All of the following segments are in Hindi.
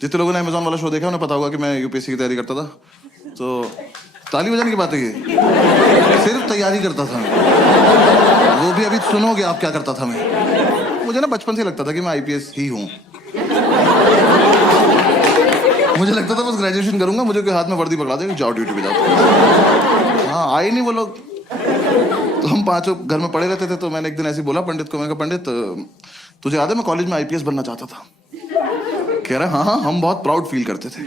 जितने लोगों ने अमेजोन वाला शो देखा उन्हें पता होगा कि मैं यूपीएससी की तैयारी करता था। तो ताली बजाने की बात है ये, सिर्फ तैयारी करता था मैं। वो भी अभी सुनोगे आप क्या करता था मैं। मुझे ना बचपन से लगता था कि मैं आईपीएस ही हूँ। मुझे लगता था बस ग्रेजुएशन करूंगा, मुझे कोई हाथ में वर्दी पकड़ा देगा, जाओ ड्यूटी पे जाओ। हाँ आए नहीं वो लोग। तो हम पांचों घर में पड़े रहते थे। तो मैंने एक दिन ऐसे बोला पंडित को, मैंने कहा पंडित तुझे याद है मैं कॉलेज में आईपीएस बनना चाहता था। कह रहा हाँ हम बहुत प्राउड फील करते थे।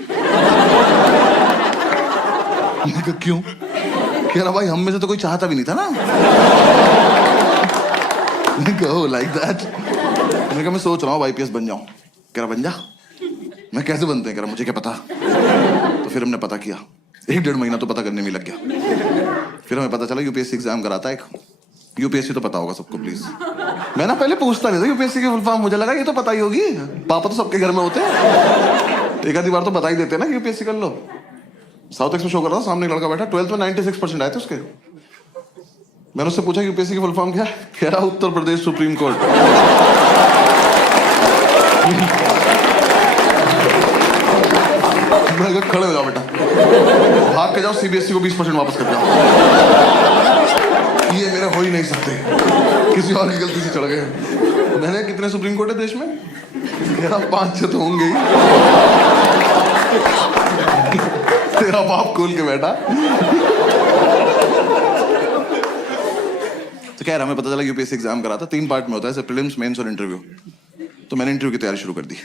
मैंने कहा क्यों? कह रहा भाई हम में से तो कोई चाहता भी नहीं था ना। मैंने कहा लाइक दैट। मैंने कहा मैं सोच रहा हूँ आईपीएस बन जाऊं। कह रहा बन जा। मैं कैसे बनते हैं? कह रहा मुझे क्या पता। तो फिर हमने पता किया, 1-1.5 महीना तो पता करने में लग गया। फिर हमें पता चला यूपीएससी एग्जाम कराता है एक। यूपीएससी तो पता होगा सबको प्लीज। मैं ना पहले पूछता नहीं था यूपीएससी की फुल फॉर्म, मुझे लगा ये तो पता ही होगी, पापा तो सबके घर में होते हैं, एक आधी बार तो बता ही देते हैं ना कि यूपीएससी कर लो। साउथ एक्स में शो कर रहा था, सामने एक लड़का बैठा, 12th में 96% आए थे उसके। मैंने उससे पूछा यूपीएससी की फुल फॉर्म क्या है? कह रहा उत्तर प्रदेश सुप्रीम कोर्ट। मैं कहा खड़े हो जाओ बेटा, भाग के जाओ सीबीएसई को 20% वापस कर जाओ। ये मेरे हो ही नहीं सकते, किसी और की गलती से चढ़ गए। मैंने कितने सुप्रीम कोर्ट है देश में? मेरा 5-6 तो होंगे ही। तेरा बाप खोल के बैठा। तो कह रहा हमें पता चला यूपीएससी एग्जाम करा था, 3 पार्ट में होता है, प्रीलिम्स, मेंस और इंटरव्यू। तो मैंने इंटरव्यू की तैयारी शुरू कर दी।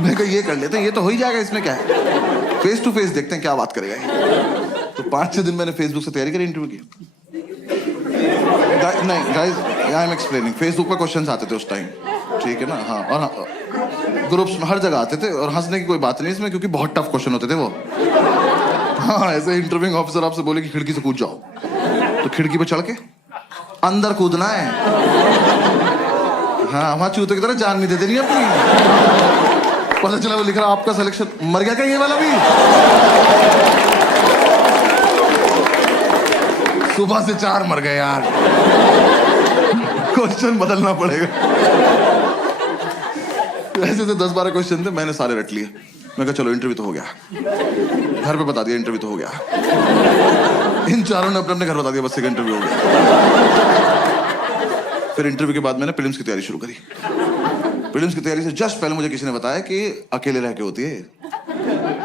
मैं कहा ये कर लेते हैं, ये तो हो ही जाएगा, इसमें क्या है, फेस टू फेस देखते हैं क्या बात करेगा ये। तो 5-6 दिन मैंने फेसबुक से तैयारी करी इंटरव्यू की। नहीं guys I am explaining, Facebook पे क्वेश्चंस आते थे उस टाइम, ठीक है ना। हाँ और हाँ, ग्रुप्स में हर जगह आते थे, और हंसने की कोई बात नहीं इसमें, क्योंकि बहुत टफ क्वेश्चन होते थे वो। हाँ ऐसे इंटरव्यूइंग ऑफिसर आपसे बोले कि खिड़की से कूद जाओ, तो खिड़की पे चढ़ के अंदर कूदना है। हाँ वहां चूते की तरह जान नहीं देते नहीं अपनी। पता चला वो लिख रहा आपका सिलेक्शन, मर गया क्या ये वाला भी? सुबह से 4 मर गए यार। क्वेश्चन बदलना पड़ेगा। ऐसे तो 10-12 क्वेश्चन थे, मैंने सारे रट लिए। मैं कहा चलो इंटरव्यू तो हो गया, घर पे बता दिया इंटरव्यू तो हो गया। इन चारों ने अपने अपने घर बता दिया बस एक इंटरव्यू हो गया। फिर इंटरव्यू के बाद मैंने प्रीलिम्स की तैयारी शुरू करी। प्रीलिम्स की तैयारी से जस्ट पहले मुझे किसी ने बताया कि अकेले रह के होती है,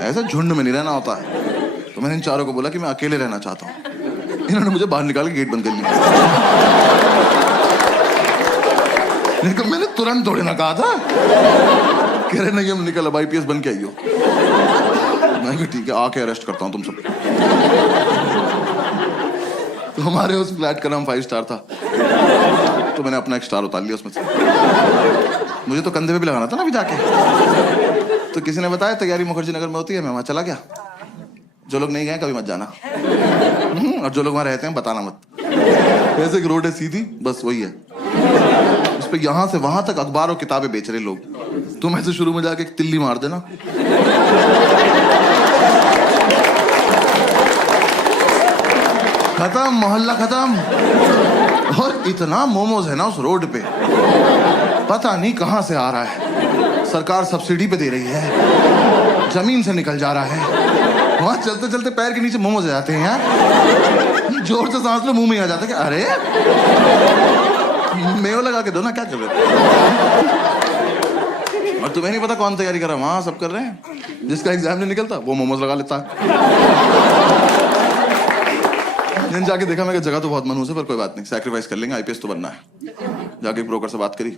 ऐसा झुंड में नहीं रहना होता है। तो मैंने इन चारों को बोला कि मैं अकेले रहना चाहता हूँ। इन्होंने मुझे बाहर निकाल के गेट बंद कर लिया। मैंने तुरंत थोड़ी ना कहा था। कह रहे नहीं हम निकल, अब आईपीएस बन के आई हो। मैं कहा ठीक है आके अरेस्ट करता हूँ तुम सब। तो हमारे उस फ्लैट का नाम 5 स्टार था, तो मैंने अपना एक स्टार उतार लिया उसमें से। मुझे तो कंधे पे भी लगाना था ना अभी जाके। तो किसी ने बताया तैयारी मुखर्जी नगर में होती है, मैं वहां चला गया। जो लोग नहीं गए कभी मत जाना, और जो लोग वहां रहते हैं बताना मत। ऐसे एक रोड है सीधी, बस वही है। उस पे यहां से वहां तक अखबार और किताबें बेच रहे लोग। तुम ऐसे शुरू में जाके एक तिल्ली मार देना, खत्म, मोहल्ला खत्म। और इतना मोमोज है ना उस रोड पे, पता नहीं कहां से आ रहा है। सरकार सब्सिडी पे दे रही है, जमीन से निकल जा रहा है। वहां चलते चलते पैर के नीचे मोमोज आ जाते हैं यार। जोर से सांस लो मुंह में आ जाता है कि अरे मेव लगा के दो ना, क्या कर रहे हो? और तुम्हें नहीं पता कौन तैयारी कर रहा है, वहां सब कर रहे हैं। जिसका एग्जाम नहीं निकलता वो मोमोज लगा लेता है। जाके देखा, मैं जगह तो बहुत मनहूस है पर कोई बात नहीं, सैक्रिफाइस कर लेंगे, आईपीएस तो बनना है। जाके ब्रोकर से बात करी,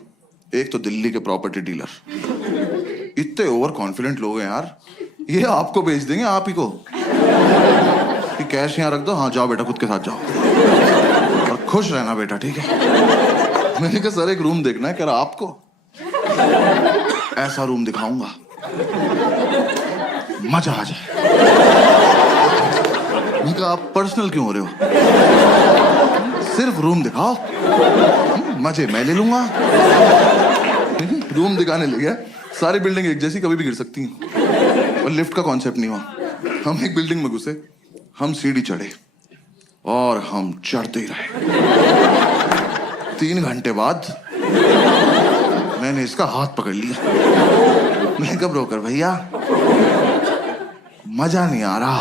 एक तो दिल्ली के प्रॉपर्टी डीलर, इतने ओवर कॉन्फिडेंट लोग हैं यार, ये आपको बेच देंगे आप ही को कि कैश यहाँ रख दो, हाँ जाओ बेटा खुद के साथ जाओ और खुश रहना बेटा, ठीक है। मैंने कहा सर एक रूम देखना है। कह रहा आपको ऐसा रूम दिखाऊंगा मजा आ जाए। मैंने कहा आप पर्सनल क्यों हो रहे हो, सिर्फ रूम दिखाओ, मजे मैं ले लूंगा। रूम दिखाने ले गया, सारी बिल्डिंग एक जैसी, कभी भी गिर सकती हैं, और लिफ्ट का कॉन्सेप्ट नहीं हुआ। हम एक बिल्डिंग में घुसे, हम सीढ़ी चढ़े और हम चढ़ते ही रहे। 3 घंटे बाद मैंने इसका हाथ पकड़ लिया। मैं कहा ब्रोकर भैया मजा नहीं आ रहा।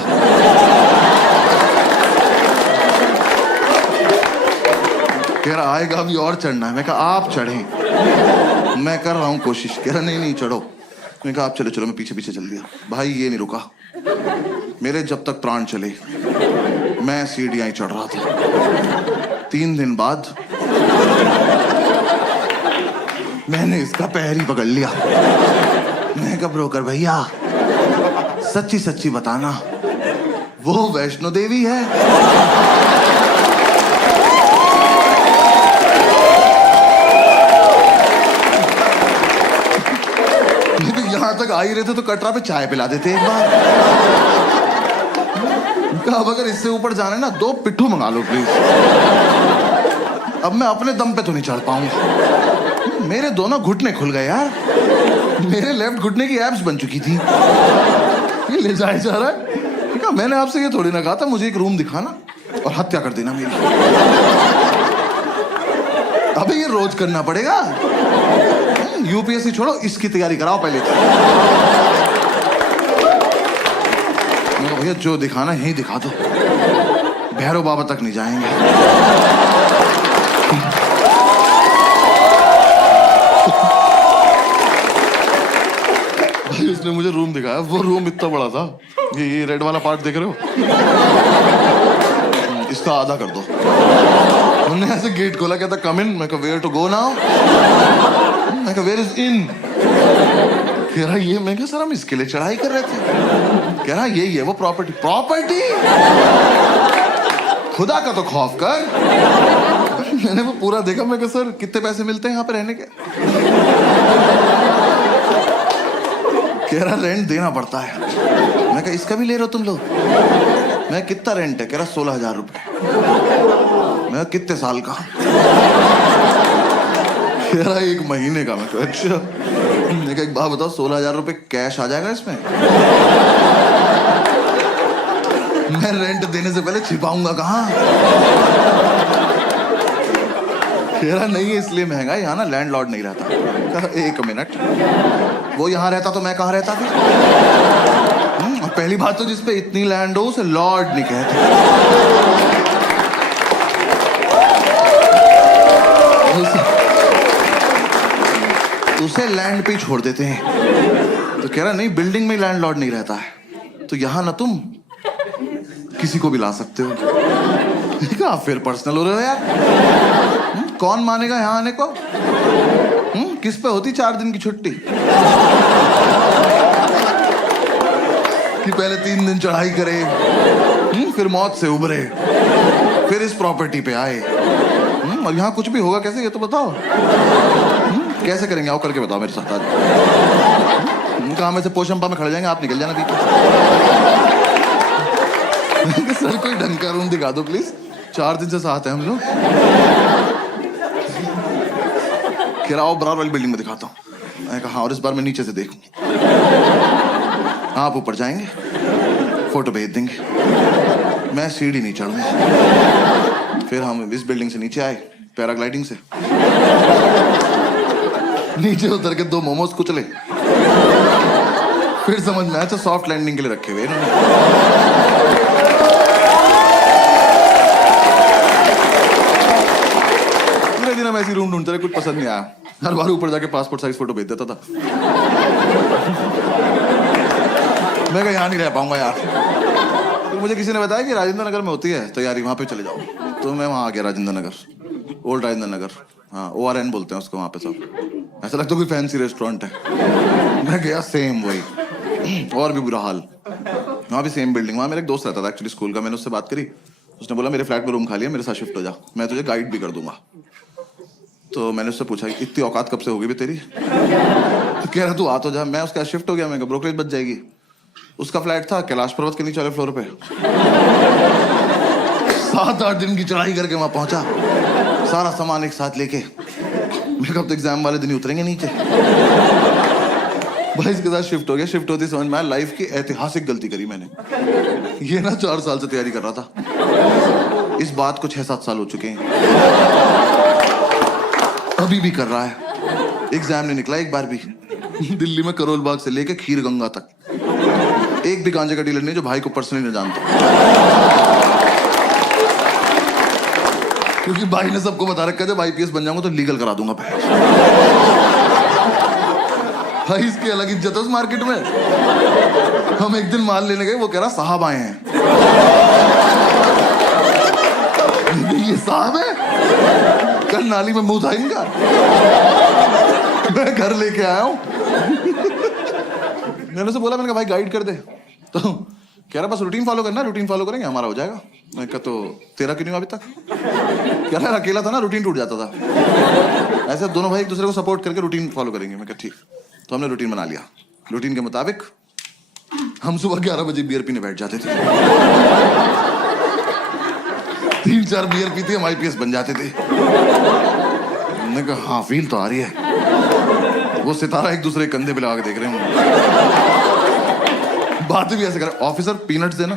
कह रहा आएगा अभी और चढ़ना है। मैं कहा आप चढ़ें, मैं कर रहा हूं कोशिश। कह रहा नहीं नहीं चढ़ो। मैं कहा आप चलो चलो। मैं पीछे पीछे चल दिया। भाई ये नहीं रुका मेरे जब तक प्राण चले। मैं सीढ़ियां ही चढ़ रहा था। 3 दिन बाद मैंने इसका पैर ही पकड़ लिया। मैं कहा ब्रोकर भैया सच्ची सच्ची बताना वो वैष्णो देवी है? यहां तक आ ही रहे थे तो कटरा पे चाय पिला देते एक बार। कहा अब अगर इससे ऊपर जाना है ना 2 पिट्ठू मंगा लो प्लीज। अब मैं अपने दम पे तो नहीं चढ़ पाऊंगा। मेरे दोनों घुटने खुल गए यार। मेरे लेफ्ट घुटने की एब्स बन चुकी थी। ये ले जाया जा रहा है। कहा मैंने आपसे ये थोड़ी ना कहा था मुझे एक रूम दिखाना और हत्या कर देना मेरी। अबे ये रोज करना पड़ेगा। यूपीएससी छोड़ो इसकी तैयारी कराओ पहले। भैया जो दिखाना यही दिखा दो। भैरव बाबा तक नहीं जाएंगे। भाई उसने मुझे रूम दिखाया। वो रूम इतना बड़ा था। ये रेड वाला पार्ट देख रहे हो? इसका आधा कर दो। उन्होंने ऐसे गेट खोला, कहता कम इन। मैं कहा वेयर टू गो नाउ? मैं कहा वेयर इज इन? कह रहा ये। मैं कहा सर हम इसके लिए चढ़ाई कर रहे थे। कह रहा यही है वो प्रॉपर्टी। प्रॉपर्टी? खुदा का तो खौफ कर। मैंने वो पूरा देखा। मैं कहा सर कितने पैसे मिलते हैं यहाँ पे रहने के? कह रहा रेंट देना पड़ता है। मैं कहा इसका भी ले रहे हो तुम लोग? मैं कितना रेंट है? कह रहा 16,000 रुपए। मैं कितने साल का? कह रहा 1 महीने का। मैं कहा अच्छा। मैं कहा एक बात बताओ 16,000 रुपए कैश आ जाएगा इसमें? मैं रेंट देने से पहले छिपाऊंगा कहाँ? कह रहा नहीं है इसलिए महंगा। यहाँ ना लैंडलॉर्ड नहीं रहता। कहा 1 मिनट, वो यहाँ रहता तो मैं कहाँ रहता फिर? पहली बात तो जिसपे इतनी लैंड हो उसे लॉर्ड नहीं कहते। उसे लैंड पे ही छोड़ देते हैं। तो कह रहा नहीं बिल्डिंग में लैंडलॉर्ड नहीं रहता है। तो यहाँ ना तुम किसी को भी ला सकते हो। कहा फिर पर्सनल हो रहे हो यार। कौन मानेगा यहाँ आने को? किस पे होती 4 दिन की छुट्टी कि पहले 3 दिन चढ़ाई करे, फिर मौत से उबरे, फिर इस प्रॉपर्टी पे आए। और यहाँ कुछ भी होगा कैसे ये तो बताओ। कैसे करेंगे? आओ करके बताओ मेरे साथ आज। कहा में से पोशंपा में खड़े जाएंगे, आप निकल जाना बीच। सर कोई ढंग का रूम दिखा दो प्लीज। 4 दिन से साथ हैं हम लोग। कह रहा आओ बराबर वाली बिल्डिंग में दिखाता हूँ। मैं कहा और इस बार मैं नीचे से देखूं। आप ऊपर जाएंगे, फोटो भेज देंगे। मैं सीढ़ी नहीं चढ़ूंगा। फिर हम इस बिल्डिंग से नीचे आए पैराग्लाइडिंग से। नीचे उतर के 2 मोमोज कुचले। फिर समझ में आया अच्छा सॉफ्ट लैंडिंग के लिए रखे हुए इन्होंने। पूरे दिन हम ऐसी रूम ढूंढते रहे, कुछ पसंद नहीं आया। हर बार ऊपर जाके पासपोर्ट साइज फोटो भेज देता था। मैं कहा यहाँ नहीं रह पाऊंगा यार। तो मुझे किसी ने बताया कि राजेंद्र नगर में होती है तैयारी, वहां पे चले जाओ। तो मैं वहां आ गया राजेंद्र नगर, ओल्ड राजेंद्र नगर। हाँ ORN बोलते हैं उसको वहां पे सब। ऐसा लगता है कोई फैंसी रेस्टोरेंट है। मैं गया सेम वही और भी बुरा हाल। वहाँ भी सेम बिल्डिंग। वहाँ मेरा एक दोस्त रहता था एक्चुअली स्कूल का। मैंने उससे बात करी। उसने बोला मेरे फ्लैट में रूम खाली है, मेरे साथ शिफ्ट हो जा, मैं तुझे गाइड भी कर दूंगा। तो मैंने उससे पूछा इतनी औकात कब से होगी भी तेरी? तो कह रहा तू आ तो जा। मैं उसके साथ शिफ्ट हो गया। मैं ब्रोकरेज बच जाएगी। उसका फ्लैट था कैलाश पर्वत के नीचे वाले फ्लोर पे। 7-8 दिन की चढ़ाई करके वहां पहुंचा, सारा सामान एक साथ लेके। मैं कब तो एग्जाम वाले दिन ही उतरेंगे नीचे। भाई इसके साथ शिफ्ट हो गया। शिफ्ट होती समझ में आया लाइफ की ऐतिहासिक गलती करी मैंने। ये ना 4 साल से तैयारी कर रहा था। इस बात को 6-7 साल हो चुके हैं। अभी भी कर रहा है। एग्जाम नहीं निकला एक बार भी। दिल्ली में करोल बाग से लेके खीर गंगा तक एक भी गांजे का डीलर नहीं जो भाई को पर्सनली न जानता, क्योंकि भाई ने सबको बता रखा है जब आईपीएस बन जाऊंगा तो लीगल करा दूंगा भाई। इसकी अलग इज्जत है उस मार्केट में। हम एक दिन माल लेने गए, वो कह रहा साहब आए हैं। ये साहब है, कल नाली में मुंह था इनका। मैं घर लेके आया हूं। मैंने उसे बोला, मैंने कहा भाई गाइड कर दे, तो कह रहा बस रूटीन फॉलो करना, रूटीन फॉलो करेंगे हमारा हो जाएगा। मैं कहा तो तेरा क्यों नहीं अभी तक? कह रहा अकेला था ना, रूटीन टूट जाता था। ऐसे दोनों भाई एक दूसरे को सपोर्ट करके रूटीन फॉलो करेंगे। मैं कहा ठीक। तो हमने रूटीन बना लिया। रूटीन के मुताबिक हम सुबह 11 बजे बियर पीने बैठ जाते थे। 3-4 बियर पीते हम आईपीएस बन जाते थे। मैंने कहा हाँ फील तो आ रही है। वो सितारा एक दूसरे कंधे पे लगा के देख रहे हैं। बातें भी ऐसे कर, ऑफिसर पीनट्स देना।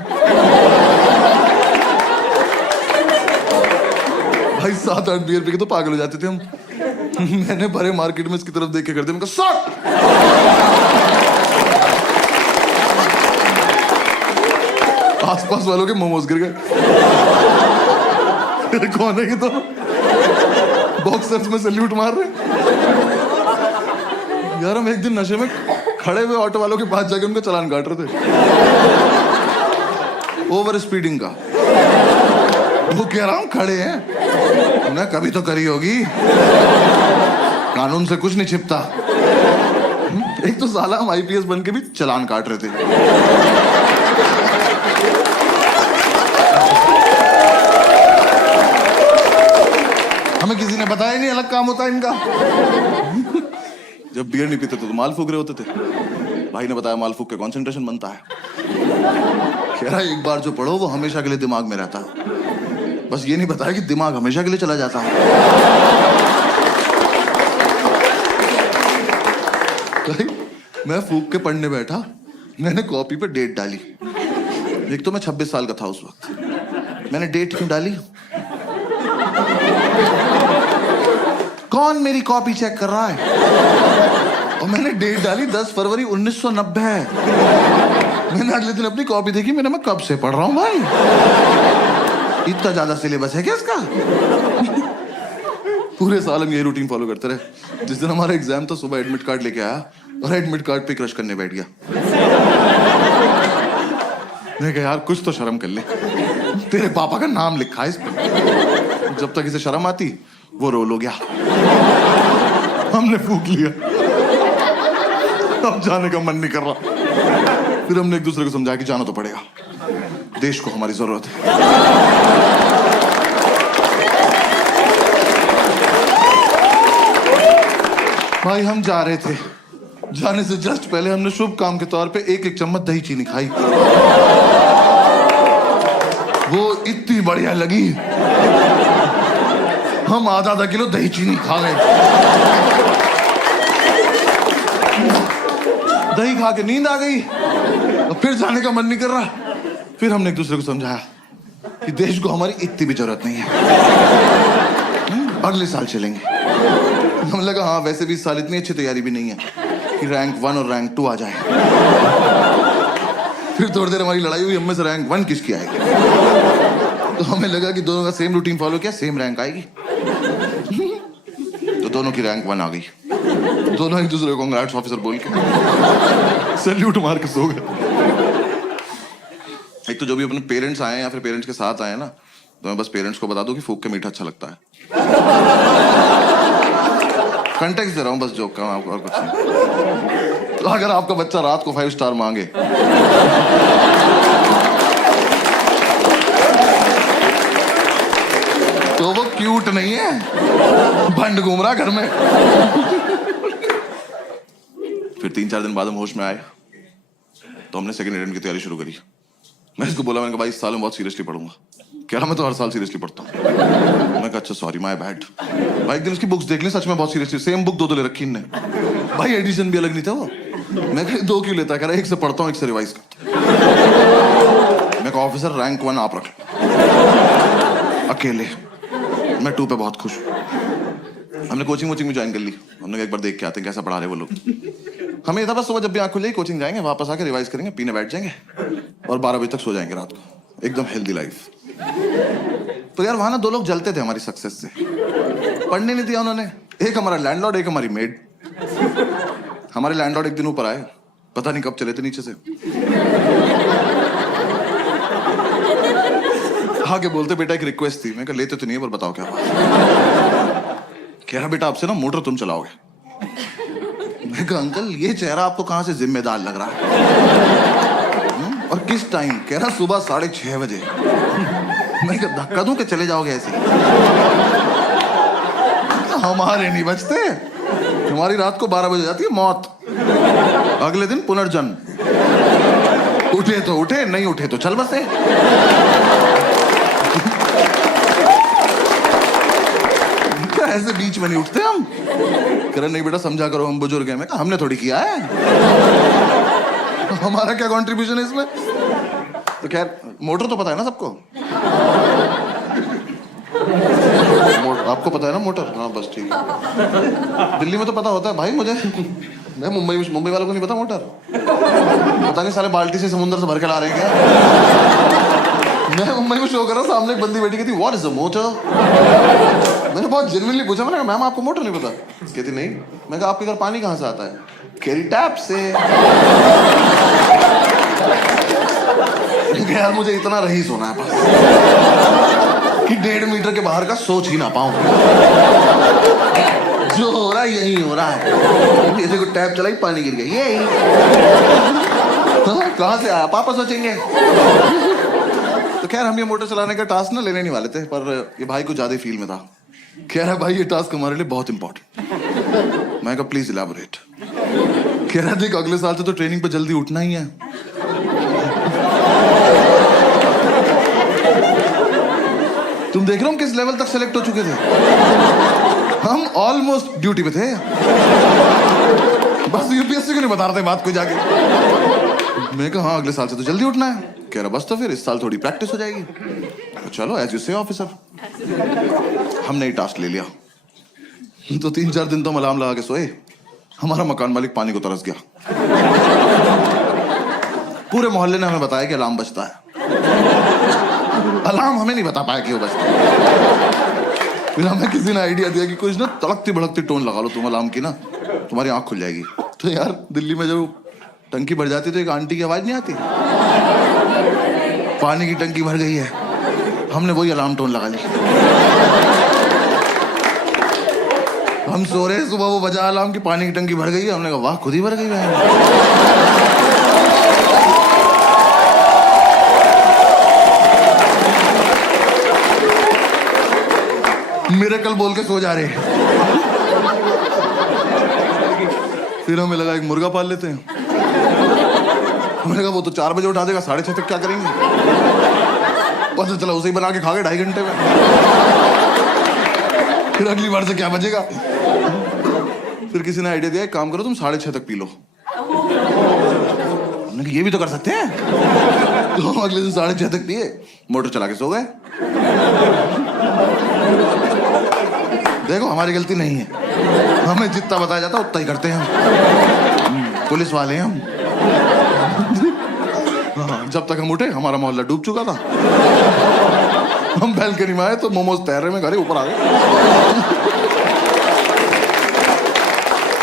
भाई 7-8 बियर पी के तो पागल हो जाते थे हम। मैंने भरे मार्केट में इसकी तरफ देख के कर दिया। मैं कहा आसपास वालों के मोमोज गिर गए। कौन है ये? तो बॉक्सर्स में सैल्यूट मार रहे। यार हम एक दिन नशे में खड़े हुए ऑटो वालों के पास जाके उनका चालान काट रहे थे, ओवर स्पीडिंग का। वो कह रहा हूं खड़े हैं ना, कभी तो करी होगी, कानून से कुछ नहीं छिपता। एक तो साला हम आईपीएस बन के भी चालान काट रहे थे। हमें किसी ने बताया नहीं अलग काम होता है इनका। जब बियर नहीं पीते तो माल फूक रहे होते थे। भाई ने बताया माल फूक के कंसंट्रेशन बनता है। कह रहा एक बार जो पढ़ो वो हमेशा के लिए दिमाग में रहता है। बस ये नहीं बताया कि दिमाग हमेशा के लिए चला जाता है। मैं फूक के पढ़ने बैठा, मैंने कॉपी पे डेट डाली। एक तो मैं 26 साल का था उस वक्त। मैंने डेट क्यों डाली? कौन मेरी कॉपी चेक कर रहा है? और मैंने डेट डाली 10 फरवरी 1990। मैंने अगले दिन अपनी कॉपी देखी, मैं कब से पढ़ रहा हूं भाई? इतना ज्यादा सिलेबस है क्या इसका? पूरे साल हम यही रूटीन फॉलो करते रहे। जिस दिन हमारा एग्जाम था सुबह एडमिट कार्ड लेके आया और एडमिट कार्ड पे क्रश करने बैठ गया। मैंने कहा यार कुछ तो शर्म कर ले, तेरे पापा का नाम लिखा है इस पे। जब तक इसे शर्म आती वो रोल हो गया। हमने फूक लिया, अब जाने का मन नहीं कर रहा। फिर हमने एक दूसरे को समझाया कि जाना तो पड़ेगा, देश को हमारी जरूरत है। भाई हम जा रहे थे, जाने से जस्ट पहले हमने शुभ काम के तौर पे 1-1 चम्मच दही चीनी खाई। वो इतनी बढ़िया लगी, हम आधा किलो दही चीनी खा गए। दही खा के नींद आ गई और फिर जाने का मन नहीं कर रहा। फिर हमने एक दूसरे को समझाया कि देश को हमारी इतनी भी जरूरत नहीं है, अगले साल चलेंगे। हमें लगा हाँ वैसे भी इस साल इतनी अच्छी तैयारी भी नहीं है कि रैंक 1 और रैंक 2 आ जाए। फिर थोड़ी देर हमारी लड़ाई हुई, हम में से रैंक 1 किसकी आएगी। तो हमें लगा कि दोनों का सेम रूटीन फॉलो किया, सेम रैंक आएगी। तो दोनों की रैंक 1 आ गई। दोनों एक दूसरे को कांग्रेट्स ऑफिसर बोल के सैल्यूट मार के सो गए। एक तो जो भी अपने पेरेंट्स आए या फिर पेरेंट्स के साथ आए ना, तो मैं बस पेरेंट्स को बता दूं कि फूक के मीठा अच्छा लगता है। कंटेक्स्ट दे रहा हूं बस जोक का आपको, और कुछ नहीं। तो अगर आपका बच्चा रात को 5 स्टार मांगे तो वो क्यूट नहीं है, भंड घूम रहा घर में। फिर 3-4 दिन बाद हम होश में आए तो हमने सेकंड अटेम्प्ट की तैयारी शुरू करी। मैं इसको बोला, मैंने कहा भाई इस साल मैं बहुत सीरियसली पढ़ूंगा। कह रहा मैं तो हर साल सीरियसली पढ़ता हूँ। मैं कहा अच्छा सॉरी माय बैड। भाई एक दिन उसकी बुक्स देख ली, सच में बहुत सीरियसली सेम बुक 2 ले रखी इनने। भाई एडिशन भी अलग नहीं था वो। मैं कहा 2 क्यों लेता? कह रहा 1 से पढ़ता हूँ 1 से रिवाइज करता हूँ। मैं कहा ऑफिसर रैंक 1 आप रख लो अकेले, मैं 2 पे बहुत खुश हूँ। हमने कोचिंग वोचिंग में ज्वाइन कर ली। हमने कहा एक बार देख के आते हैं कैसा पढ़ा रहे वो लोग। हमें ये था बस सुबह जब भी आँख खुलेगी कोचिंग जाएंगे, वापस आके रिवाइज करेंगे, पीने बैठ जाएंगे और 12 बजे तक सो जाएंगे रात को। एकदम हेल्दी लाइफ। तो यार वहां ना 2 लोग जलते थे हमारी सक्सेस से। पढ़ने नहीं दिया उन्होंने। एक हमारा लैंडलॉर्ड, एक हमारी मेड। हमारे लैंडलॉर्ड एक दिन ऊपर आए, पता नहीं कब चले थे नीचे से। आगे बोलते बेटा एक रिक्वेस्ट थी। मैं कहा लेते तो नहीं है पर बताओ क्या बात। कह रहा बेटा आपसे ना मोटर तुम चलाओगे। मैं कहा अंकल ये चेहरा आपको कहां से जिम्मेदार लग रहा है? और किस टाइम? कह रहा सुबह 6:30 बजे। मैं कहा धक्का दूं कि चले जाओगे ऐसे? हमारे नहीं बचते, हमारी रात को 12 बजे जाती है मौत, अगले दिन पुनर्जन्म। उठे तो उठे, नहीं उठे तो चल बसे। ऐसे बीच में नहीं उठते हम। कह रहे नहीं बेटा समझा करो हम बुजुर्ग हैं। मैं कहा हमने थोड़ी किया है, हमारा क्या कंट्रीब्यूशन है इसमें? तो खैर मोटर तो पता है ना सबको। आपको पता है ना मोटर? हाँ बस ठीक है। दिल्ली में तो पता होता है भाई मुझे। मैं मुंबई वालों को नहीं पता मोटर। पता नहीं साले बाल्टी से समुद्र से भर के ला रहे हैं क्या? मैं मुंबई में शो कर रहा हूँ, सामने एक बंदी बैठी कहती व्हाट इज अ मोटर। मैंने बहुत जेन्युइनली पूछा, मैंने कहा मैम आपको मोटर नहीं पता? कहती नहीं। मैं कहा आपके घर पानी कहाँ से आता है? कह रही टैप से। यार मुझे इतना रईस होना है बस कि 1.5 मीटर के बाहर का सोच ही ना पाऊं। जो हो रहा है यही हो रहा है। जैसे को टैप चलाई पानी गिर गया, यही कहाँ से आया पापा सोचेंगे। तो खैर हम ये मोटर चलाने का टास्क ना लेने नहीं वाले थे, पर ये भाई को ज्यादा फील में था। कह रहा भाई ये टास्क हमारे लिए बहुत इंपॉर्टेंट। मैं कहा प्लीज इलैबोरेट। कह रहा देख अगले साल से तो ट्रेनिंग पे जल्दी उठना ही है। तुम देख रहे हो हम किस लेवल तक सेलेक्ट हो चुके थे। हम ऑलमोस्ट ड्यूटी पे थे। बस यूपीएससी को नहीं बता रहे बात को जाके। मैं कहा हाँ अगले साल से तो जल्दी उठना है। कह रहा बस तो फिर इस साल थोड़ी प्रैक्टिस हो जाएगी। तो चलो एज यू से ऑफिसर। हमने ही टास्क ले लिया। तो 3-4 दिन तो हम अलार्म लगा के सोए। हमारा मकान मालिक पानी को तरस गया। पूरे मोहल्ले ने हमें बताया कि अलार्म बजता है। अलार्म हमें नहीं बता पाया कि वो बजता है। फिर हमें किसी ने आइडिया दिया कि कुछ ना तड़कती भड़कती टोन लगा लो तुम अलार्म की ना, तुम्हारी आंख खुल जाएगी। तो यार दिल्ली में जब टंकी भर जाती तो एक आंटी की आवाज नहीं आती, पानी की टंकी भर गई है। हमने वही अलार्म टोन लगा ली। हम सो रहे, सुबह वो बजा अलार्म की पानी की टंकी भर गई है। हमने कहा वाह खुद ही भर गई है। मिरेकल बोल के सो जा रहे। फिर हमें लगा एक मुर्गा पाल लेते हैं। हमने कहा वो तो 4 बजे उठा देगा, 6:30 तक क्या करेंगे? पता चला उसे ही बना के खा गए 2.5 घंटे में। फिर अगली बार से क्या बचेगा? फिर किसी ने आइडिया दिया एक काम करो तुम 6:30 तक पी लो। हमने कहा ये भी तो कर सकते हैं। तो हम अगले दिन 6:30 तक पिए, मोटर चला के सो गए। देखो हमारी गलती नहीं है, हमें जितना बताया जाता उतना ही करते हैं हम। पुलिस वाले हैं हम। जब तक हम उठे हमारा मोहल्ला डूब चुका था। हम बैल्कनी में आए तो मोमोज तैर रहे में घरे ऊपर आ गए।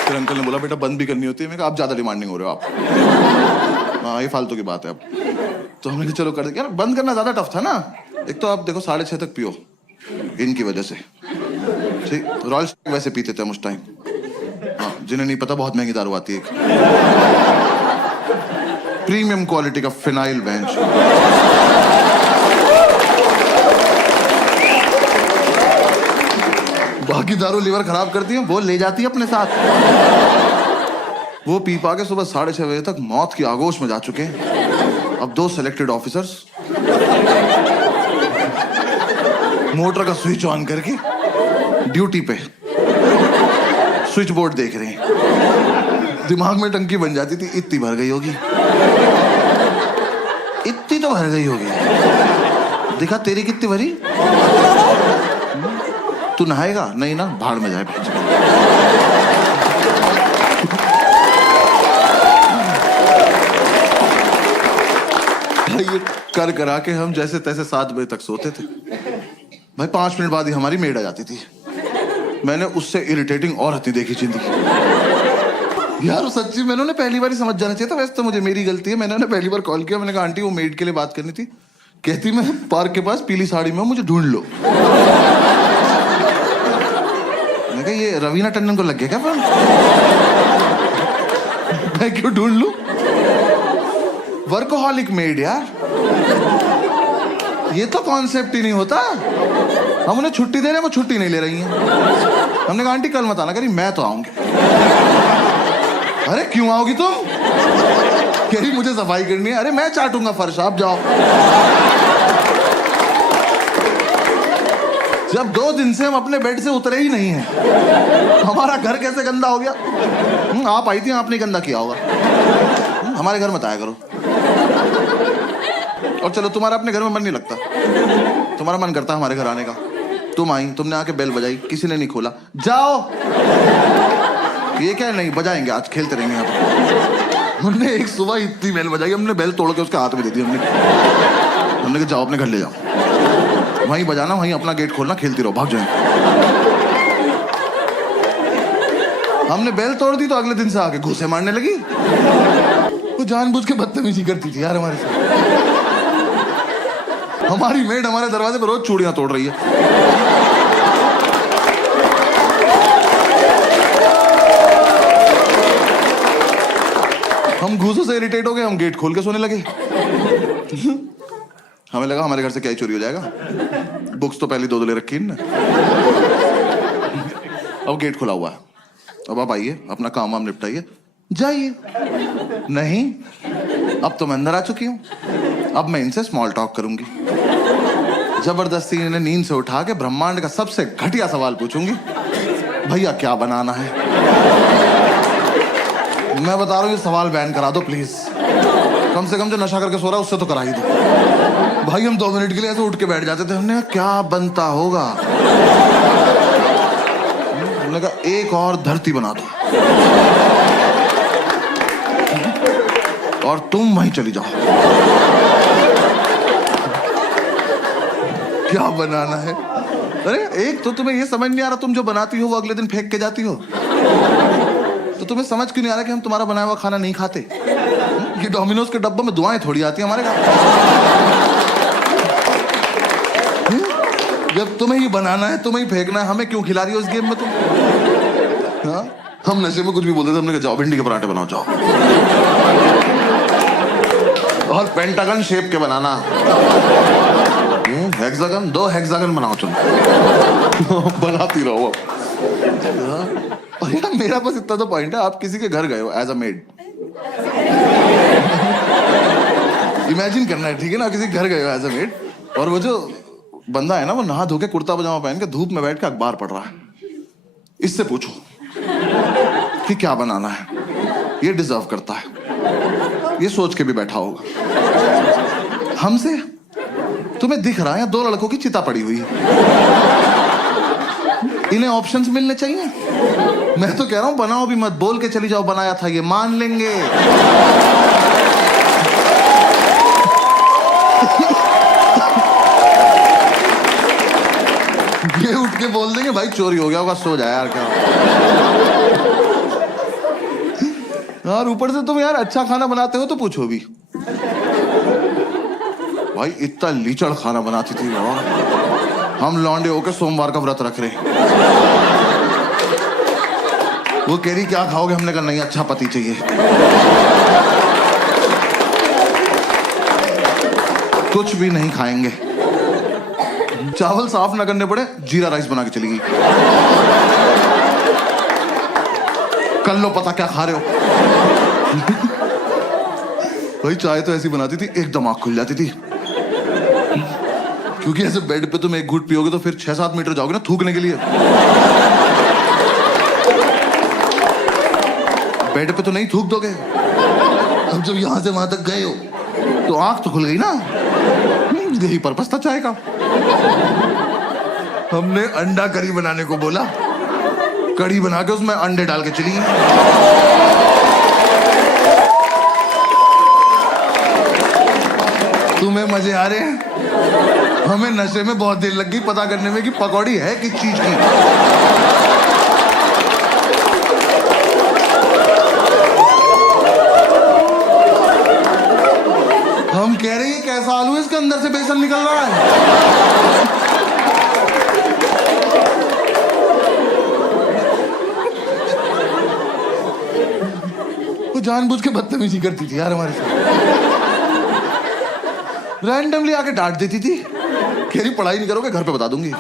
फिर अंकल ने बोला बेटा बंद भी करनी होती है। मैं कहा आप ज्यादा डिमांडिंग हो रहे हो आप। हाँ ये फालतू की बात है अब। तो हमने कहा चलो कर दे। यार बंद करना ज्यादा टफ था ना। एक तो आप देखो 6:30 तक पियो इनकी वजह से। ठीक रॉयल वैसे पीते थे हम उस टाइम। हाँ जिन्हें नहीं पता बहुत महंगी दारू आती है, प्रीमियम क्वालिटी का फिनाइल बेंच। बाकी दारू लीवर खराब करती है, वो ले जाती है अपने साथ। वो पी पा के सुबह 6:30 बजे तक मौत की आगोश में जा चुके हैं। अब 2 सेलेक्टेड ऑफिसर्स मोटर का स्विच ऑन करके ड्यूटी पे स्विच बोर्ड देख रहे हैं। दिमाग में टंकी बन जाती थी इतनी भर गई होगी, इतनी तो भर गई होगी। दिखा तेरी कितनी भरी? तू नहाएगा? नहीं ना, भाड़ में जाए। ये कर करा के हम जैसे तैसे 7 बजे तक सोते थे भाई। 5 मिनट बाद ही हमारी मेड आ जाती थी। मैंने उससे इरिटेटिंग और हती देखी जिंदगी यार। सच्ची मैंने उन्हें पहली बार ही समझ जाना चाहिए था। वैसे तो मुझे मेरी गलती है, मैंने उन्हें पहली बार कॉल किया। मैंने कहा आंटी वो मेड के लिए बात करनी थी। कहती मैं पार्क के पास पीली साड़ी में हूं, मुझे ढूंढ लो। मैंने कहा ये रवीना टंडन को लग गया क्या फोन? मैं क्यों ढूंढ लूं? वर्कोहॉलिक मेड यार, ये तो कॉन्सेप्ट ही नहीं होता। हम उन्हें छुट्टी दे रहे हैं, वो छुट्टी नहीं ले रही हैं। हमने कहा आंटी कल मत आना। करी मैं तो आऊंगी। अरे क्यों आओगी तुम? कह रही मुझे सफाई करनी है। अरे मैं चाटूंगा फर्श, आप जाओ। जब 2 दिन से हम अपने बेड से उतरे ही नहीं हैं, हमारा घर कैसे गंदा हो गया? आप आई थी, आपने गंदा किया होगा। हमारे घर मत आया करो। और चलो तुम्हारा अपने घर में मन नहीं लगता, तुम्हारा मन करता हमारे घर आने का। तुम आई, तुमने आके बेल बजाई, किसी ने नहीं खोला। जाओ। ये क्या नहीं बजाएंगे, आज खेलते रहेंगे यहाँ पर। हमने एक सुबह इतनी बेल बजाई, हमने बेल तोड़ के उसके हाथ में दे दी। हमने कहा जाओ अपने घर ले जाओ, वहीं बजाना, वहीं अपना गेट खोलना, खेलती रहो, भाग जाए। हमने बेल तोड़ दी तो अगले दिन से आके घूसे मारने लगी। वो जानबूझ के बदतमीजी करती थी यार हमारे साथ। हमारी मेड हमारे दरवाजे पर रोज चूड़ियां तोड़ रही है। हम घूसों से इरिटेट हो गए, हम गेट खोल के सोने लगे। हमें लगा हमारे घर से क्या ही चोरी हो जाएगा। बुक्स तो पहले 2 ले रखी ना। अब गेट खुला हुआ है, अब आप आइए, अपना काम वाम निपटाइए, जाइए। नहीं, अब तो मैं अंदर आ चुकी हूं, अब मैं इनसे स्मॉल टॉक करूंगी। जबरदस्ती इन्हें नींद से उठा के ब्रह्मांड का सबसे घटिया सवाल पूछूंगी, भैया क्या बनाना है? मैं बता रहा हूं ये सवाल बैन करा दो प्लीज। कम से कम जो नशा करके सो रहा है उससे तो करा ही दो। भाई हम 2 मिनट के लिए ऐसे उठ के बैठ जाते थे। हमने कहा क्या बनता होगा? हमने कहा एक और धरती बना दो और तुम वहीं चली जाओ। क्या बनाना है? अरे एक तो तुम्हें ये समझ नहीं आ रहा, तुम जो बनाती हो वो अगले दिन फेंक के जाती हो। तो तुम्हें समझ क्यों नहीं आ रहा कि हम तुम्हारा बनाया हुआ खाना नहीं खाते? ये डोमिनोज के डब्बों में दुआएं थोड़ी आती है हमारे घर। जब तुम्हें ही बनाना है, तुम्हें ही फेंकना है, हमें क्यों खिला रही हो इस गेम में तुम? हाँ? हम नशे में कुछ भी बोलते थे। हमने कहा जाओ भिंडी के पराठे बनाओ, जाओ। और पेंटागन शेप के बनाना, हेक्सागन, 2 हेक्सागन बनाओ तुम। बनाती रहो। और यार मेरा बस इतना तो पॉइंट है, आप किसी के घर गए हो एज अ मेड, इमेजिन करना है, ठीक है ना? किसी के घर गए हो एज अ मेड, और वो जो बंदा है ना, वो नहा धो के कुर्ता पजामा पहन के धूप में बैठ के अखबार पढ़ रहा है। इससे पूछो कि क्या बनाना है, ये डिजर्व करता है, ये सोच के भी बैठा होगा। हमसे तुम्हें दिख रहा है 2 लड़कों की चिता पड़ी हुई है, इन्हें ऑप्शंस मिलने चाहिए। मैं तो कह रहा हूं बनाओ भी मत, बोल के चली जाओ बनाया था, ये मान लेंगे। ये उठ के बोल देंगे भाई चोरी हो गया होगा, सो जाए यार। क्या यार ऊपर से तुम यार अच्छा खाना बनाते हो तो पूछो भी। भाई इतना लीचड़ खाना बनाती थी बाबा। हम लौंडे होकर सोमवार का व्रत रख रहे। वो कह रही क्या खाओगे? हमने कहा नहीं, अच्छा पति चाहिए। कुछ भी नहीं खाएंगे। चावल साफ ना करने पड़े, जीरा राइस बना के चली गई। कर लो पता क्या खा रहे हो। भाई चाय तो ऐसी बनाती थी एकदम आंख खुल जाती थी, क्योंकि ऐसे बेड पे तुम एक घूंट पियोगे तो फिर 6-7 मीटर जाओगे ना थूकने के लिए। बेड पे तो नहीं थूक दोगे। अब जब यहां से वहां तक गए हो तो आंख तो खुल गई ना। यही पर्पस था चाय का। हमने अंडा करी बनाने को बोला, कड़ी बना के उसमें अंडे डाल के चली गई। तुम्हें मजे आ रहे हैं? हमें नशे में बहुत देर लग गई पता करने में कि पकौड़ी है किस चीज की। हम कह रहे हैं कैसा आलू है, इसके अंदर से बेसन निकल रहा है। वो जानबूझ के बदतमीजी करती थी यार हमारे साथ, रैंडमली आके डांट देती थी, कह रही पढ़ाई नहीं करोगे घर पे बता दूंगी।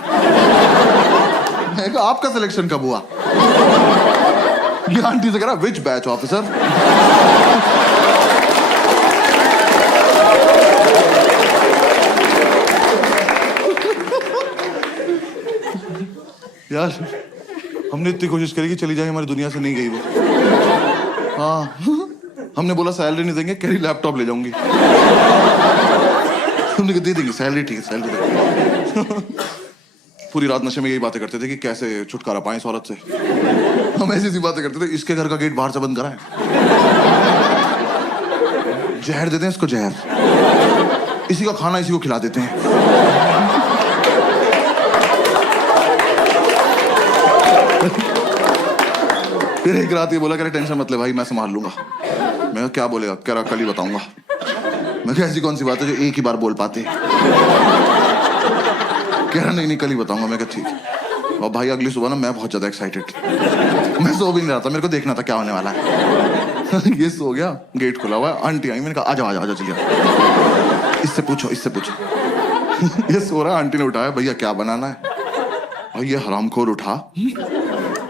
मैं कहा आपका सिलेक्शन कब हुआ? ये आंटी से कह रहा विच बैच ऑफिसर। यार हमने इतनी कोशिश करी कि चली जाए, हमारी दुनिया से नहीं गई वो। हाँ हमने बोला सैलरी नहीं देंगे, कह रही लैपटॉप ले जाऊंगी। हमने कहा दे देंगे सैलरी, ठीक है सैलरी देंगे। पूरी रात नशे में यही बातें करते थे कि कैसे छुटकारा पाएं इस औरत से। हम ऐसी सी बातें करते थे, इसके घर का गेट बाहर से बंद कराएं, जहर देते हैं इसको, जहर, इसी का खाना इसी को खिला देते हैं। फिर एक रात ये बोला, कह रहे टेंशन मत ले भाई मैं संभाल लूंगा। मैं कहा क्या बोलेगा? कह रहा कल ही बताऊंगा। मैं कहा ऐसी कौन सी बात है जो एक ही बार बोल पाते? कह रहा नहीं कल ही बताऊंगा। मैं कहा ठीक। और भाई अगली सुबह ना मैं बहुत ज्यादा एक्साइटेड, मैं सो भी नहीं रहा था, मेरे को देखना था क्या होने वाला है। ये सो गया, गेट खुला हुआ है, आंटी आई, मैंने कहा आ जाओ चलिए, इससे पूछो। ये सो रहा, आंटी ने उठाया, भैया क्या बनाना है? और ये हरामखोर उठा,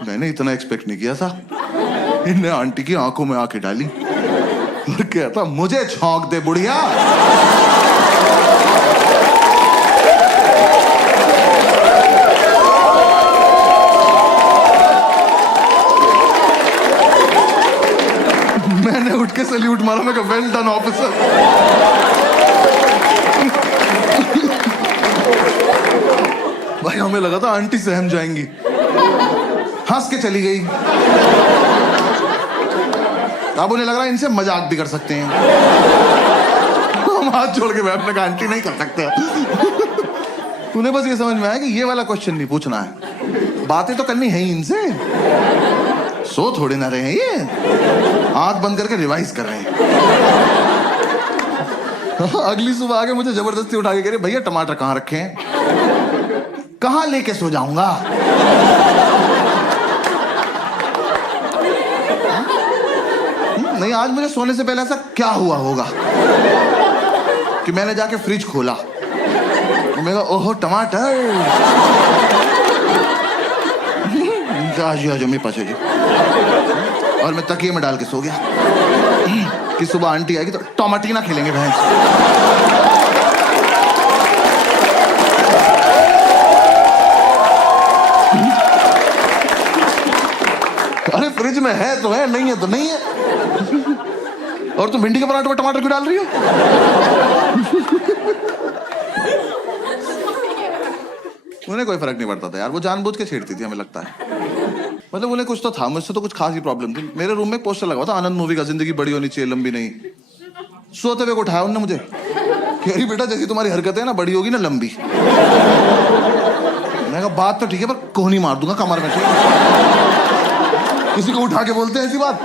मैंने इतना एक्सपेक्ट नहीं किया था। इनने आंटी की आंखों में आंखें डाली और कहता मुझे छौंक दे बुढ़िया। मैंने उठ के सैल्यूट मारा, मैं कहा वेल डन ऑफिसर। भाई हमें लगा था आंटी सहम जाएंगी, हंस के चली गई। अब उन्हें लग रहा है इनसे मजाक भी कर सकते हैं। हम हाथ जोड़ के बैठने का आंटी नहीं कर सकते। उन्हें बस ये समझ में आया कि ये वाला क्वेश्चन नहीं पूछना है, बातें तो करनी है ही इनसे। सो थोड़े ना रहे हैं ये, आंख बंद करके रिवाइज कर रहे हैं। अगली सुबह आके मुझे जबरदस्ती उठा के कह रहे भैया टमाटर कहाँ रखे हैं? कहाँ लेके सो जाऊंगा? नहीं आज मुझे सोने से पहले ऐसा क्या हुआ होगा कि मैंने जाके फ्रिज खोला, मैं कहा ओहो टमाटर, मेरे पास और मैं तकिए में डाल के सो गया कि सुबह आंटी आएगी तो टमाटीना खेलेंगे भैंस। अरे फ्रिज में है तो है, नहीं है तो नहीं है। और तुम भिंडी के पराठे में टमाटर क्यों डाल रही हो? उन्हें कोई फर्क नहीं पड़ता था यार, वो जानबूझ के छेड़ती थी हमें लगता है। मतलब उन्हें कुछ तो था, मुझसे तो कुछ खास ही प्रॉब्लम थी। मेरे रूम में एक पोस्टर लगा था आनंद मूवी का, जिंदगी बड़ी होनी चाहिए लंबी नहीं। सोते हुए को उठाया उन्होंने मुझे, कह रही बेटा जैसी तुम्हारी हरकत है ना, बड़ी होगी ना लंबी। मैंने कहा बात तो ठीक है पर कोहनी मार दूंगा कमर में। किसी को उठा के बोलते हैं ऐसी बात?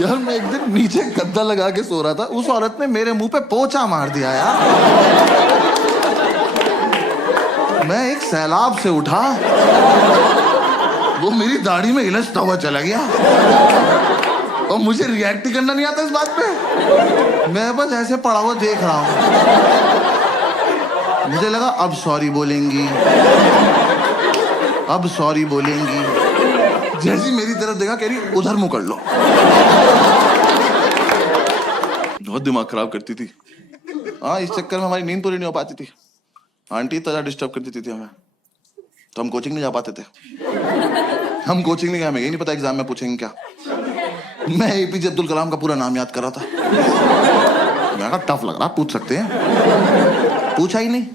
यार मैं एक दिन नीचे गद्दा लगा के सो रहा था, उस औरत ने मेरे मुंह पे पोंछा मार दिया यार। मैं एक सैलाब से उठा, वो मेरी दाढ़ी में इलझता हुआ चला गया और मुझे रिएक्ट करना नहीं आता इस बात पे। मैं बस ऐसे पड़ा हुआ देख रहा हूं। मुझे लगा अब सॉरी बोलेंगी, अब सॉरी बोलेंगी। जैसी मेरी तरफ देखा कह रही उधर मुंह कर लो। बहुत दिमाग खराब करती थी। हाँ इस चक्कर में हमारी नींद पूरी नहीं हो पाती थी। आंटी इतना डिस्टर्ब कर देती थी हमें, तो हम कोचिंग नहीं जा पाते थे। हम कोचिंग नहीं गए, हमें यही नहीं पता एग्जाम में पूछेंगे क्या। मैं एपीजे अब्दुल कलाम का पूरा नाम याद कर रहा था। मैं कहा टफ लग रहा, पूछ सकते हैं। पूछा ही नहीं,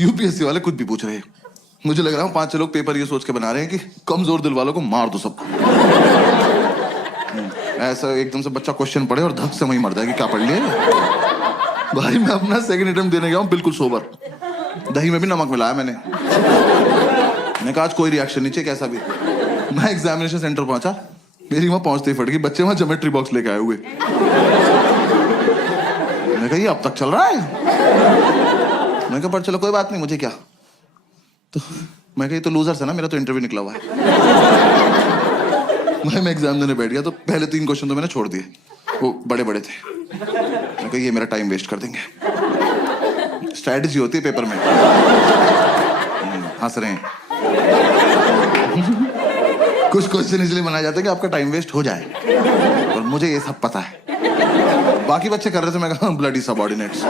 यूपीएससी वाले कुछ भी पूछ रहे हैं। मुझे लग रहा है 5-6 लोग पेपर ये सोच के बना रहे हैं कि कमजोर दिल वालों को मार दो सबको। ऐसा एकदम से बच्चा क्वेश्चन पढ़े और धक से वहीं मर जाए कि क्या पढ़ लिया। भाई मैं अपना सेकंड अटेम्प्ट देने गया हूँ बिल्कुल सोबर, दही में भी नमक मिलाया मैंने कहा आज कोई रिएक्शन नहीं चाहिए कैसा भी। मैं एग्जामिनेशन सेंटर पहुंचा, मेरी वहां पहुंचते ही फट गई, बच्चे वहां ज्योमेट्री बॉक्स लेके आए हुए। मैंने कहा ये अब तक चल रहा है। मैंने कहा पर चलो कोई बात नहीं, मुझे क्या। तो मैं कहा ये तो लूजर्स है ना, मेरा तो इंटरव्यू निकला हुआ है। मैं एग्जाम देने बैठ गया तो पहले 3 क्वेश्चन तो मैंने छोड़ दिए, वो बड़े बड़े थे। मैं कहा ये मेरा टाइम वेस्ट कर देंगे। स्ट्रैटेजी होती है पेपर में। हंस रहे हैं। कुछ क्वेश्चन इसलिए बनाए जाते हैं कि आपका टाइम वेस्ट हो जाए, और मुझे ये सब पता है। बाकी बच्चे कर रहे थे, मैं कहा ब्लडी सबऑर्डिनेट्स।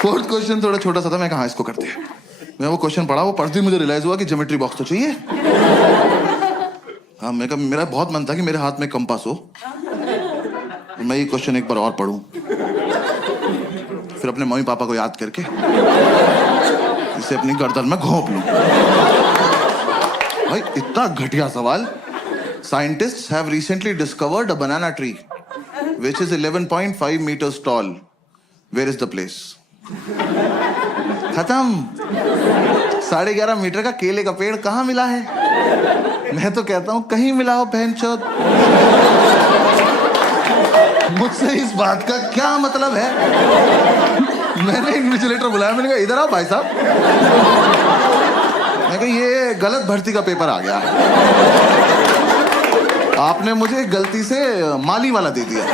फोर्थ क्वेश्चन थोड़ा छोटा सा था, मैं कहा इसको करते हैं। मैं वो क्वेश्चन पढ़ा, वो पढ़ते ही मुझे रियलाइज हुआ कि ज्योमेट्री बॉक्स तो चाहिए। हाँ मैं कहा मेरा बहुत मन था कि मेरे हाथ में कंपास हो, मैं ये क्वेश्चन एक बार और पढ़ूं, फिर अपने मम्मी पापा को याद करके इसे अपनी गर्दन में घोंप लूं। भाई इतना घटिया सवाल। Scientists have recently discovered a banana tree which is 11.5 meters tall. Where is the place? खत्म। 11.5 मीटर का केले का पेड़ कहाँ मिला है? मैं तो कहता हूं कहीं मिला हो बहनचोद। मुझसे इस बात का क्या मतलब है? मैंने इन्विजिलेटर बुलाया, मैंने कहा इधर आओ भाई साहब। मैं कहा ये गलत भर्ती का पेपर आ गया, आपने मुझे गलती से माली वाला दे दिया,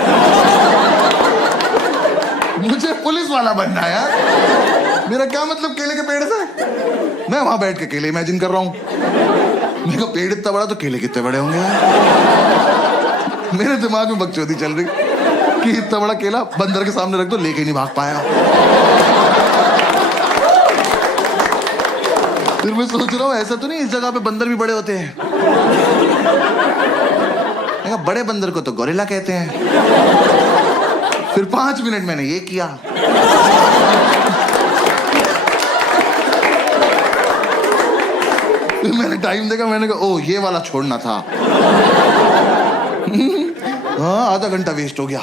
मुझे पुलिस वाला बनना है यार। मेरा क्या मतलब केले के पेड़ से? मैं वहां बैठ के केले इमेजिन कर रहा हूं। मेरे को पेड़ इतना बड़ा तो केले कितने बड़े होंगे यार। मेरे दिमाग में बकचोदी चल रही कि इतना बड़ा केला बंदर के सामने रख दो, लेके नहीं भाग पाया। फिर मैं सोच रहा हूँ ऐसा तो नहीं इस जगह पे बंदर भी बड़े होते हैं। बड़े बंदर को तो गोरिल्ला कहते हैं। फिर 5 मिनट मैंने ये किया। फिर मैंने टाइम देखा, मैंने कहा ओ ये वाला छोड़ना था। हाँ आधा घंटा वेस्ट हो गया।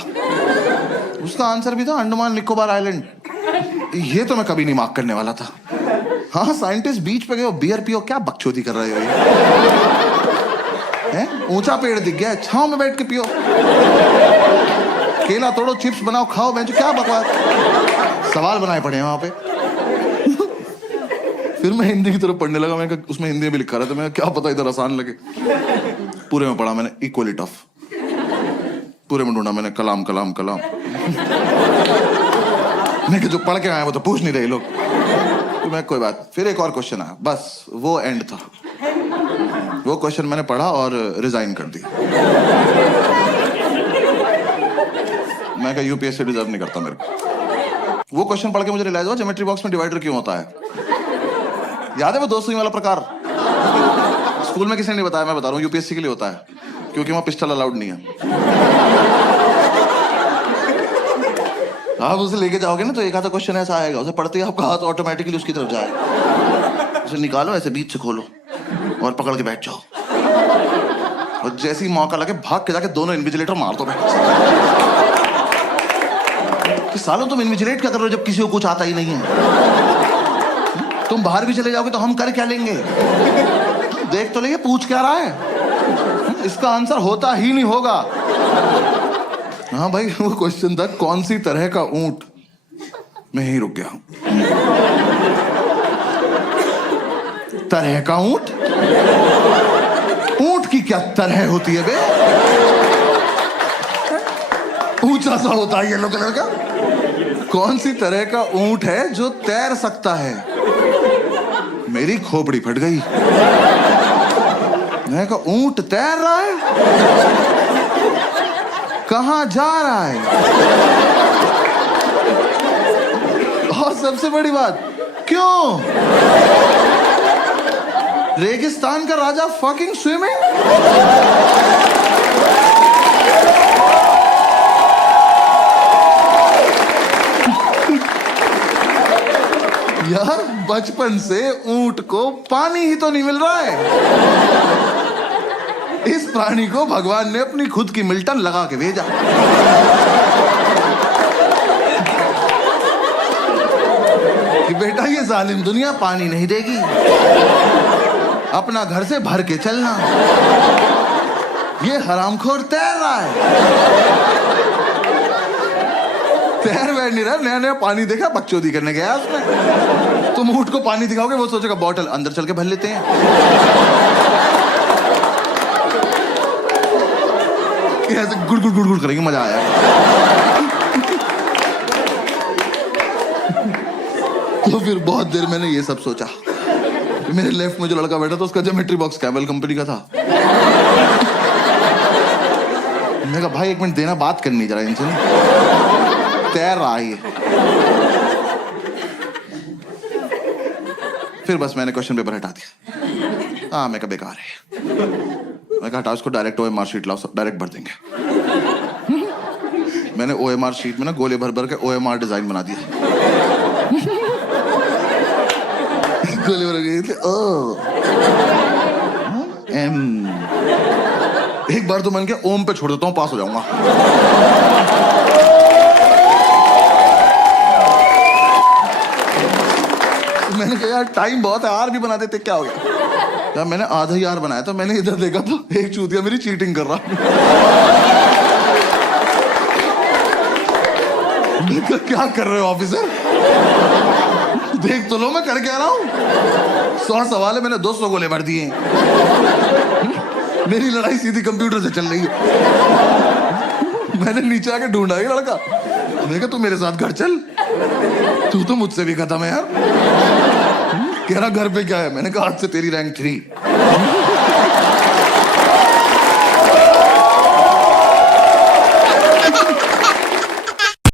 उसका आंसर भी था अंडमान निकोबार आइलैंड। ये तो मैं कभी नहीं मार्क करने वाला था। हाँ साइंटिस्ट बीच पे गए, बियर पियो, क्या बकचोदी कर रहे हो ये? ऊंचा पेड़ दिख गया, छांव में बैठ के पियो। केला तोड़ो, चिप्स बनाओ, खाओ, बेंचो, क्या बकवास। सवाल बनाए पड़े हैं वहां पे। फिर मैं हिंदी की तरफ पढ़ने लगा, मैं उसमें हिंदी में भी लिखा रहा था, मैं क्या पता इधर आसान लगे। पूरे में पढ़ा मैंने इक्वली टफ, पूरे में ढूंढा मैंने कलाम कलाम कलाम। मैं जो पढ़ के आया वो तो पूछ नहीं रहे लोग। तो मैं कोई बात, फिर एक और क्वेश्चन आया, बस वो एंड था। वो क्वेश्चन मैंने पढ़ा और रिजाइन कर दिया। मैं कहा यूपीएससी डिजर्व नहीं करता मेरे को। वो क्वेश्चन पढ़ के मुझे रियलाइज हुआ ज्योमेट्री बॉक्स में डिवाइडर क्यों होता है। याद है वो 2 सुई वाला प्रकार? स्कूल में किसी ने नहीं बताया, मैं बता रहा हूँ यूपीएससी के लिए होता है, क्योंकि वहां पिस्टल अलाउड नहीं है। आप उसे लेके जाओगे ना तो एक आधा क्वेश्चन ऐसा आएगा, उसे पढ़ते ही आपका हाथ ऑटोमेटिकली उसकी तरफ जाएगा। उसे निकालो, ऐसे बीच से खोलो और पकड़ के बैठ जाओ, और जैसे ही मौका लगे भाग के जाके दोनों इन्विजिलेटर मार दो। कि सालों तुम इन्विजिलेट क्या कर रहे हो जब किसी को कुछ आता ही नहीं है? तुम बाहर भी चले जाओगे तो हम कर क्या लेंगे? देख तो लेंगे पूछ क्या रहा है। इसका आंसर होता ही नहीं होगा। हाँ भाई वो क्वेश्चन था कौन सी तरह का ऊंट। मैं यहीं रुक गया। तरह का ऊंट? ऊंट की क्या तरह होती है बे? ऊंचा सा होता है येलो कलर का। कौन सी तरह का ऊंट है जो तैर सकता है? मेरी खोपड़ी फट गई। मैं कहा ऊंट तैर रहा है, कहां जा रहा है? और सबसे बड़ी बात, क्यों? रेगिस्तान का राजा फकिंग स्विमिंग। यार बचपन से ऊंट को पानी ही तो नहीं मिल रहा है। इस प्राणी को भगवान ने अपनी खुद की मिल्टन लगा के भेजा। कि बेटा ये जालिम दुनिया पानी नहीं देगी, अपना घर से भर के चलना। ये हरामखोर तैर रहा है, तैर बैठ नहीं रहा, नया नया पानी देखा बकचोदी करने गया उसमें। तुम ऊंट को पानी दिखाओगे वो सोचेगा बॉटल अंदर चल के भर लेते हैं। ऐसे गुड़ गुड़ गुड़ गुड़ करेंगे, मजा आया। तो फिर बहुत देर मैंने ये सब सोचा। मेरे लेफ्ट में जो लड़का बैठा था उसका ज्योमेट्री बॉक्स कैमल कंपनी का था। मैंने कहा भाई एक मिनट देना, बात करनी जरा इनसे। तैर रहा है ये। फिर बस मैंने क्वेश्चन पेपर हटा दिया। हाँ मैं कहा बेकार है। मैं कहा हटा उसको, डायरेक्ट OMR शीट लाओ, डायरेक्ट भर देंगे। मैंने OMR शीट में ना गोले भर भर के OMR डिजाइन बना दिया। गोले भर के ओ M। एक बार तो मन के ओम पे छोड़ देता हूँ, पास हो जाऊंगा। मैंने कहा यार टाइम बहुत है, आर भी बना देते, क्या हो गया। यार मैंने आधा ही आर बनाया था। मैंने इधर देखा तो एक चूतिया मेरी चीटिंग कर रहा। क्या कर रहे हो ऑफिसर, देख तो लो मैं कर क्या रहा हूँ। 100 सवाल है, मैंने 200 गोले भर दिए। मेरी लड़ाई सीधी कंप्यूटर से चल रही है। मैंने नीचे आके ढूंढा ये लड़का। मैंने कहा तू मेरे साथ घर चल, तू तो मुझसे भी खत्म है यार। कह रहा घर पे क्या है। मैंने कहा आज से तेरी रैंक 3।